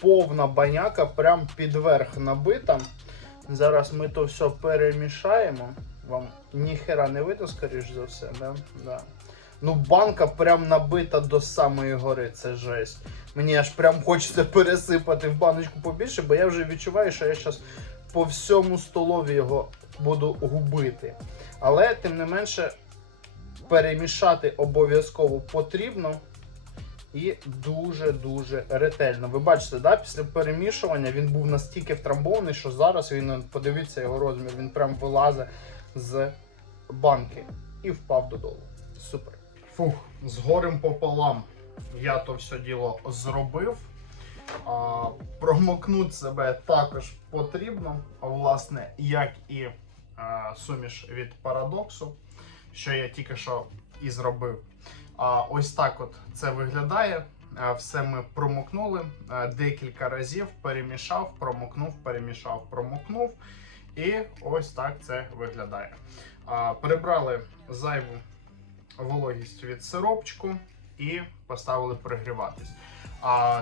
повна баняка, прям під верх набита. Зараз ми то все перемішаємо. Вам ніхера не видно, скоріш за все, да? Да. Ну, банка прям набита до самої гори, це жесть. Мені аж прям хочеться пересипати в баночку побільше, бо я вже відчуваю, що я зараз по всьому столові його буду губити. Але тим не менше перемішати обов'язково потрібно і дуже-дуже ретельно. Ви бачите, да, після перемішування він був настільки втрамбований, що зараз він, подивіться його розмір, він прям вилазить з банки і впав додолу. Супер. Фух, з горем пополам я то все діло зробив. А, промокнути себе також потрібно, власне, як і а, суміш від парадоксу, що я тільки що і зробив. Ось так от це виглядає. Все ми промокнули декілька разів, перемішав, промокнув, перемішав, промокнув. І ось так це виглядає. Прибрали зайву вологість від сиропчику і поставили пригріватись. А